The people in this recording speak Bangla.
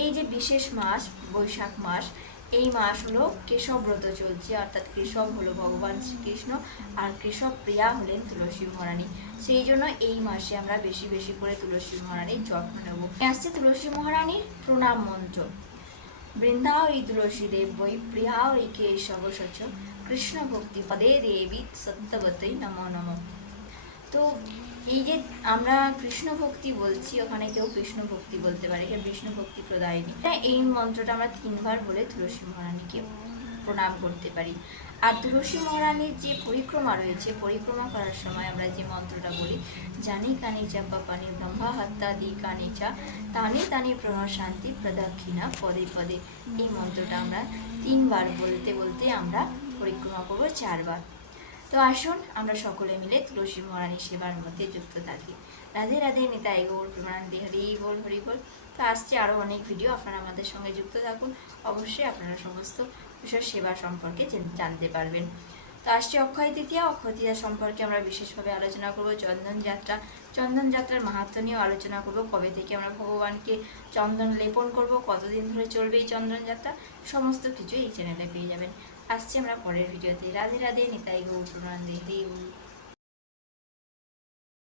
এই যে বিশেষ মাস বৈশাখ মাস, এই মাস হলো কেশব ব্রত চলছে, অর্থাৎ কেশব হলো ভগবান শ্রীকৃষ্ণ আর কেশব প্রিয়া হলেন তুলসী মহারানী। সেই জন্য এই মাসে আমরা বেশি বেশি করে তুলসী মহারানীর যত্ন নেব। আসছে তুলসী মহারানীর প্রণাম মন্ত্র। বৃন্দাবই তুলসী দেব বৈ প্রিয়াই কেশব সচ কৃষ্ণ ভক্তি পদে দেবী সত্যবতী নমো নমঃ। তো এই যে আমরা কৃষ্ণ ভক্তি বলছি, ওখানে কেউ কৃষ্ণ ভক্তি বলতে পারে, কেউ বিষ্ণু ভক্তি প্রদায়িনী। এই মন্ত্রটা আমরা 3বার বলে তুলসী মহারানীকে প্রণাম করতে পারি। আর তুলসী মহারানীর যে পরিক্রমা রয়েছে, পরিক্রমা করার সময় আমরা যে মন্ত্রটা বলি, জানি কানি চাপা পানি ব্রহ্মা হত্যা দি কানি চা তানি তানি প্রণা শান্তি প্রদক্ষিণা পদে পদে, এই মন্ত্রটা আমরা 3বার বলতে বলতে আমরা পরিক্রমা করবো 4বার। তো আসুন আমরা সকলে মিলে তুলসী মহারানী সেবার মধ্যে যুক্ত থাকি। রাধে রাধে, নিতাই গৌর প্রেমানন্দে, হরি বল হরি বল। তো আসছে আরও অনেক ভিডিও, আপনারা আমাদের সঙ্গে যুক্ত থাকুন। অবশ্যই আপনারা সমস্ত বিষয় সেবা সম্পর্কে জানতে পারবেন। তো আসছে অক্ষয় তৃতীয়া। অক্ষয় তৃতীয়া সম্পর্কে আমরা বিশেষভাবে আলোচনা করব। চন্দন যাত্রা, চন্দন যাত্রার মাহাত্ম্য নিয়েও আলোচনা করব। কবে থেকে আমরা ভগবানকে চন্দন লেপন করব, কতদিন ধরে চলবে এই চন্দন যাত্রা, সমস্ত কিছু এই চ্যানেলে পেয়ে যাবেন। আসছি আমরা পরের ভিডিওতে। রাধে রাধে, নিতাই গৌর প্রেমানন্দে, হরি বল।